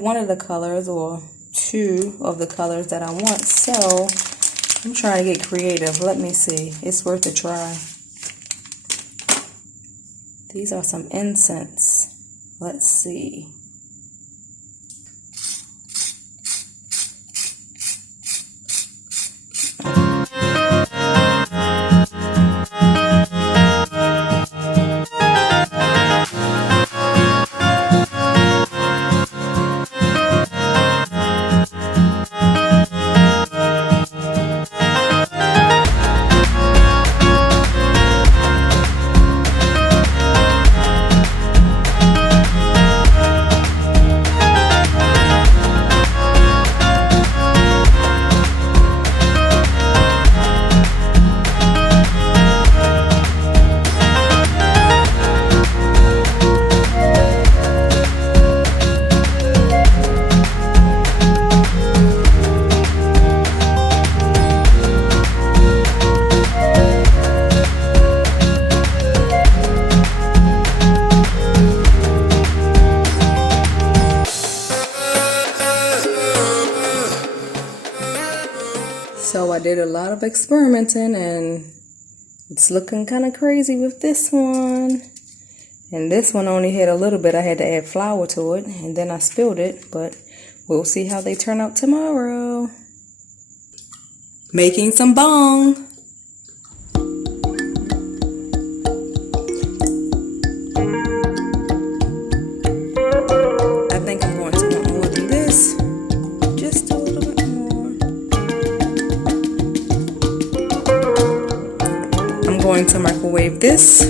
one of the colors or two of the colors that I want, so I'm trying to get creative. Let me see. It's worth a try. These are some incense. Let's see. So I did a lot of experimenting and it's looking kind of crazy with this one. And this one only had a little bit. I had to add flour to it and then I spilled it, but we'll see how they turn out tomorrow. Making some bhang. I think I'm going to want more than this. Just a little bit more. I'm going to microwave this.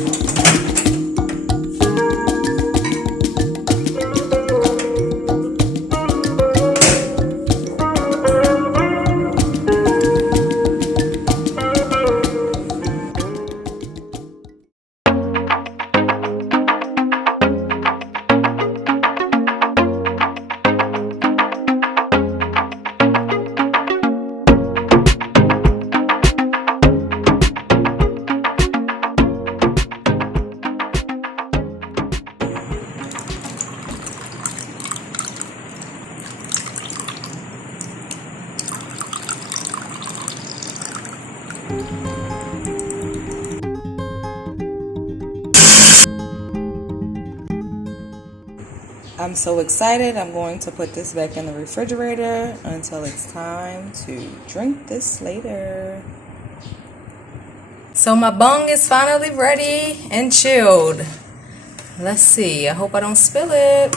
I'm so excited. I'm going to put this back in the refrigerator until it's time to drink this later. So my bhang is finally ready and chilled. Let's see. I hope I don't spill it.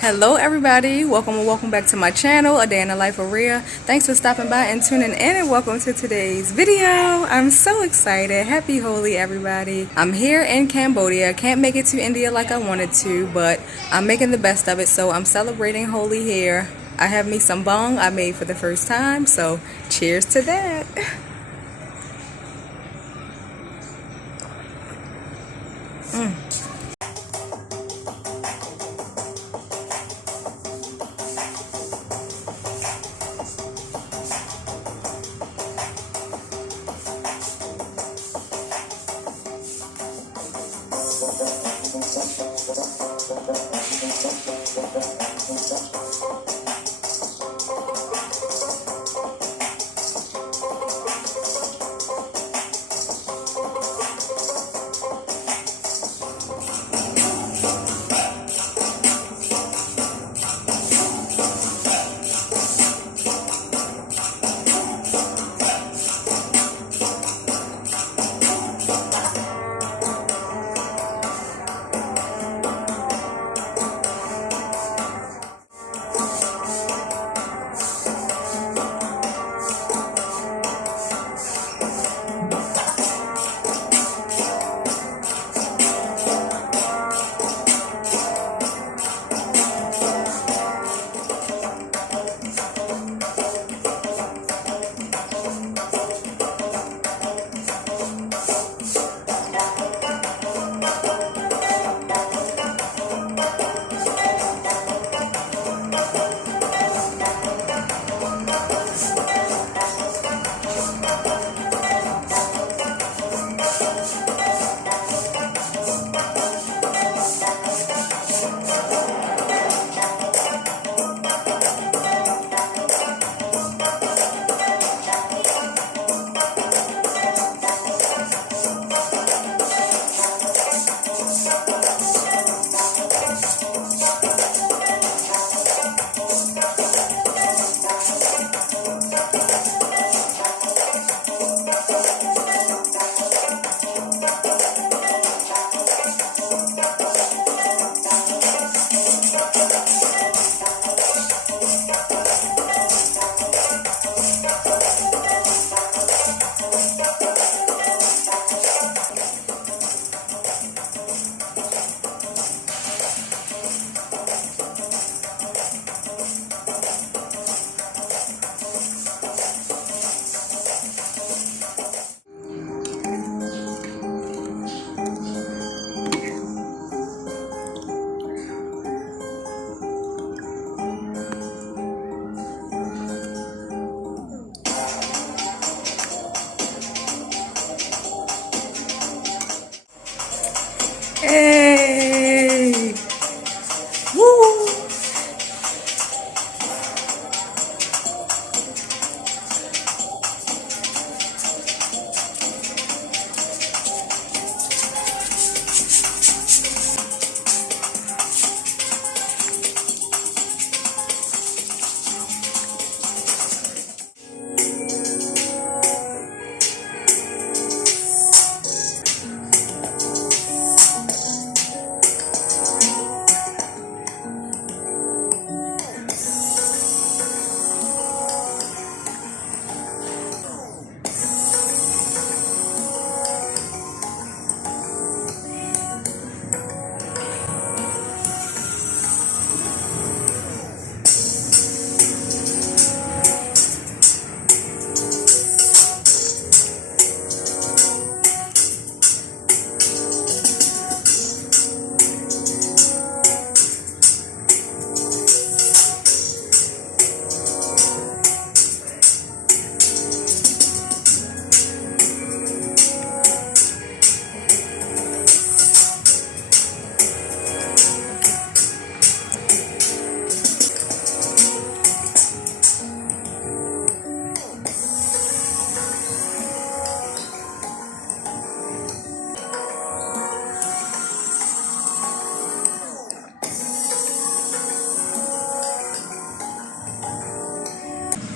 Hello everybody, welcome back to my channel, A Day in the Life of Rhea. Thanks for stopping by and tuning in, and welcome to today's video. I'm so excited. Happy Holi everybody. I'm here in Cambodia. Can't make it to India like I wanted to, but I'm making the best of it, so I'm celebrating Holi here. I have me some bhang I made for the first time, so cheers to that.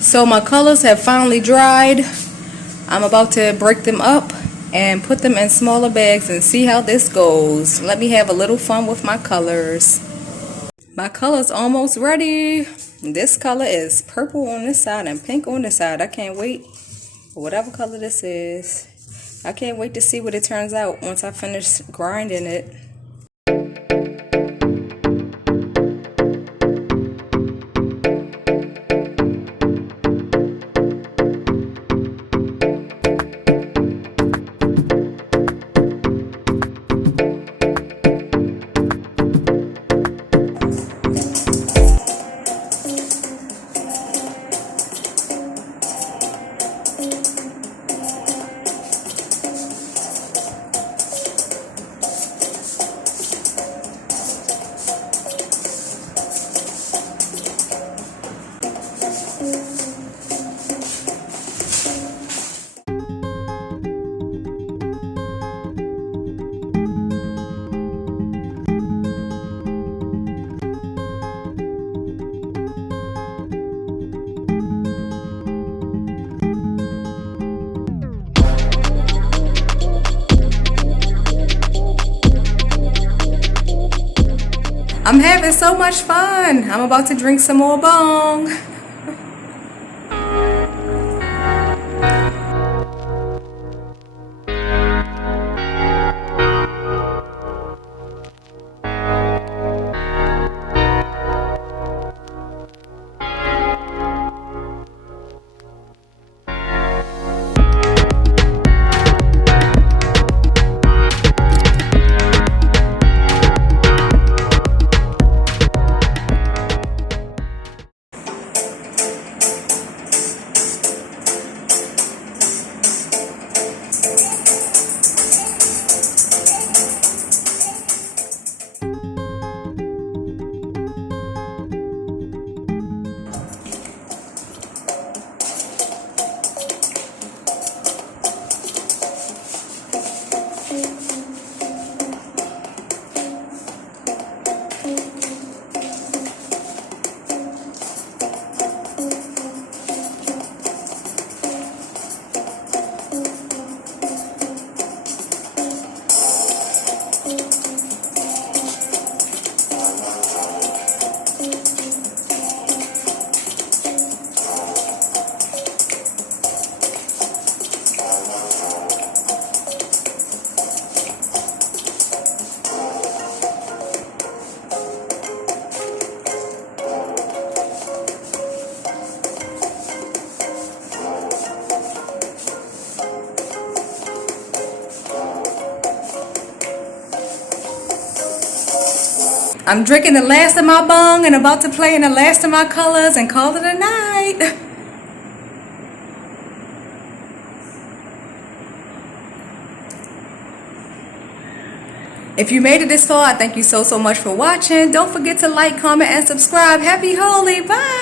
So my colors have finally dried. I'm about to break them up and put them in smaller bags and see how this goes. Let me have a little fun with my colors. My color's almost ready. This color is purple on this side and pink on this side. I can't wait for whatever color this is. I can't wait to see what it turns out once I finish grinding it. I'm having so much fun. I'm about to drink some more bong. I'm drinking the last of my bong and about to play in the last of my colors and call it a night. If you made it this far, I thank you so much for watching. Don't forget to like, comment, and subscribe. Happy Holi. Bye.